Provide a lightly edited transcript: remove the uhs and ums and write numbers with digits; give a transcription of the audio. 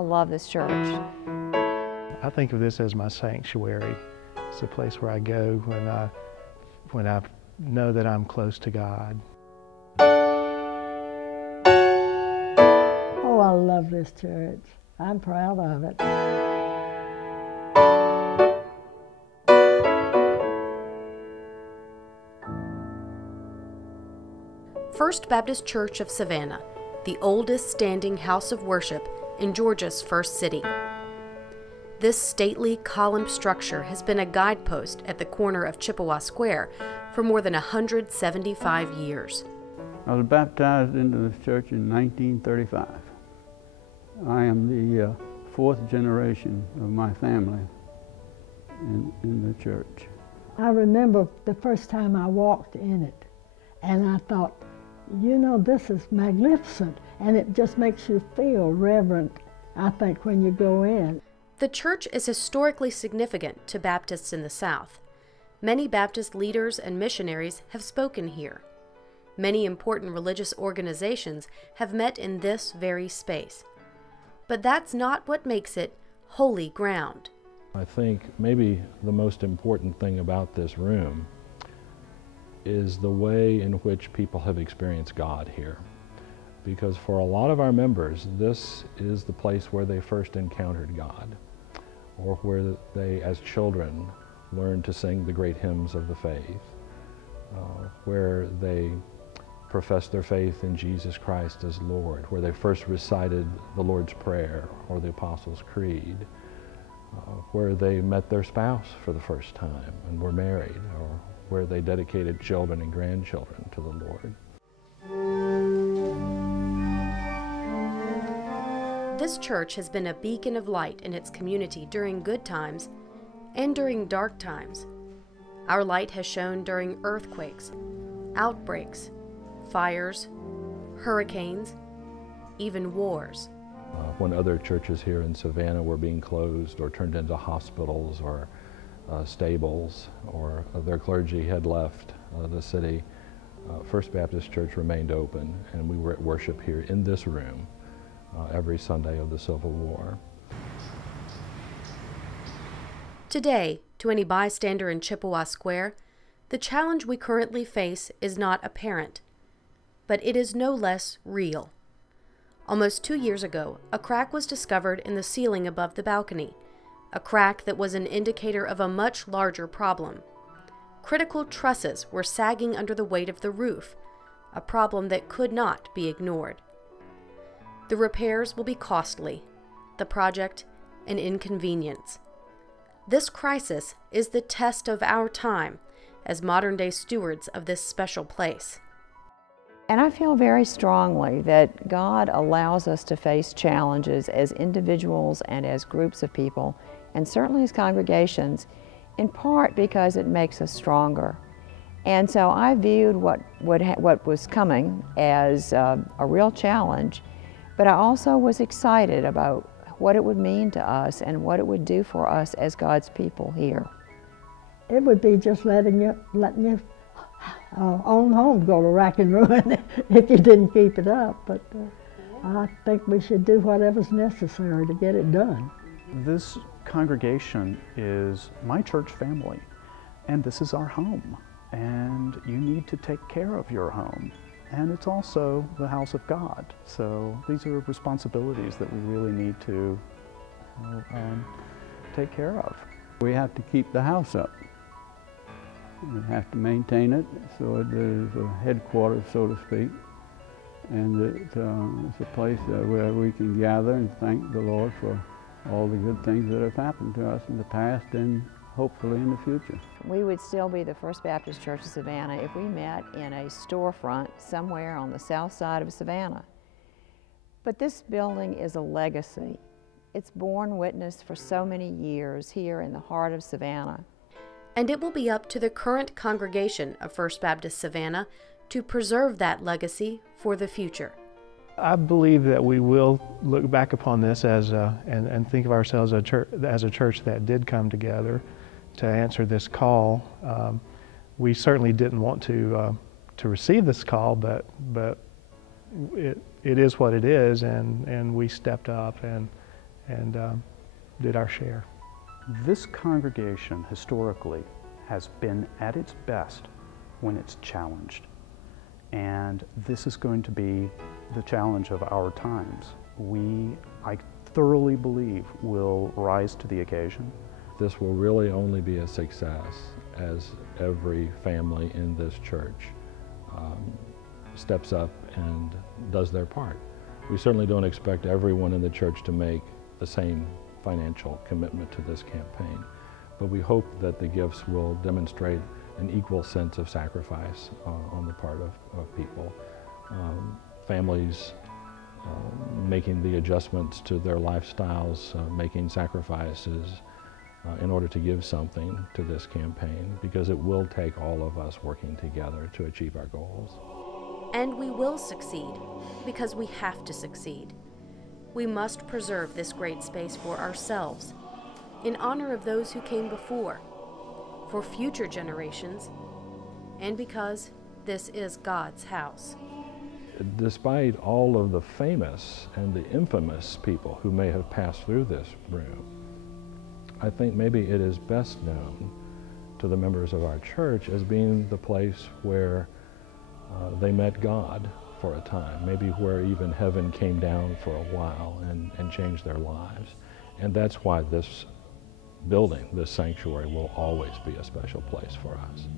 love this church. I think of this as my sanctuary. It's a place where I go when I know that I'm close to God. Oh, I love this church. I'm proud of it. First Baptist Church of Savannah, the oldest standing house of worship in Georgia's first city. This stately column structure has been a guidepost at the corner of Chippewa Square for more than 175 years. I was baptized into this church in 1935. I am the fourth generation of my family in the church. I remember the first time I walked in it, and I thought, you know, this is magnificent, and it just makes you feel reverent, I think, when you go in. The church is historically significant to Baptists in the South. Many Baptist leaders and missionaries have spoken here. Many important religious organizations have met in this very space. But that's not what makes it holy ground. I think maybe the most important thing about this room is the way in which people have experienced God here. Because for a lot of our members, this is the place where they first encountered God, or where they, as children, learned to sing the great hymns of the faith, where they professed their faith in Jesus Christ as Lord, where they first recited the Lord's Prayer or the Apostles' Creed, where they met their spouse for the first time and were married, or where they dedicated children and grandchildren to the Lord. This church has been a beacon of light in its community during good times and during dark times. Our light has shone during earthquakes, outbreaks, fires, hurricanes, even wars. When other churches here in Savannah were being closed or turned into hospitals or stables, or their clergy had left the city, First Baptist Church remained open, and we were at worship here in this room every Sunday of the Civil War. Today, to any bystander in Chippewa Square, the challenge we currently face is not apparent, but it is no less real. Almost 2 years ago, a crack was discovered in the ceiling above the balcony, a crack that was an indicator of a much larger problem. Critical trusses were sagging under the weight of the roof, a problem that could not be ignored. The repairs will be costly, the project an inconvenience. This crisis is the test of our time as modern-day stewards of this special place. And I feel very strongly that God allows us to face challenges as individuals and as groups of people, and certainly as congregations, in part because it makes us stronger. And so I viewed what was coming as a real challenge, but I also was excited about what it would mean to us and what it would do for us as God's people here. It would be just letting your own home go to rack and ruin if you didn't keep it up. But I think we should do whatever's necessary to get it done. This congregation is my church family, and this is our home. And you need to take care of your home. And it's also the house of God. So these are responsibilities that we really need to take care of. We have to keep the house up. We have to maintain it so it is a headquarters, so to speak. And it's a place where we can gather and thank the Lord for all the good things that have happened to us in the past and hopefully in the future. We would still be the First Baptist Church of Savannah if we met in a storefront somewhere on the south side of Savannah. But this building is a legacy. It's borne witness for so many years here in the heart of Savannah. And it will be up to the current congregation of First Baptist Savannah to preserve that legacy for the future. I believe that we will look back upon this as and think of ourselves as a church that did come together to answer this call. We certainly didn't want to receive this call, but it is what it is, and we stepped up and and did our share. This congregation historically has been at its best when it's challenged. And this is going to be the challenge of our times. I thoroughly believe, will rise to the occasion. This will really only be a success as every family in this church steps up and does their part. We certainly don't expect everyone in the church to make the same financial commitment to this campaign, but we hope that the gifts will demonstrate an equal sense of sacrifice on the part of people. Families making the adjustments to their lifestyles, making sacrifices in order to give something to this campaign, because it will take all of us working together to achieve our goals. And we will succeed, because we have to succeed. We must preserve this great space for ourselves, in honor of those who came before, for future generations, and because this is God's house. Despite all of the famous and the infamous people who may have passed through this room, I think maybe it is best known to the members of our church as being the place where they met God for a time, maybe where even heaven came down for a while and changed their lives. And that's why this building, this sanctuary, will always be a special place for us.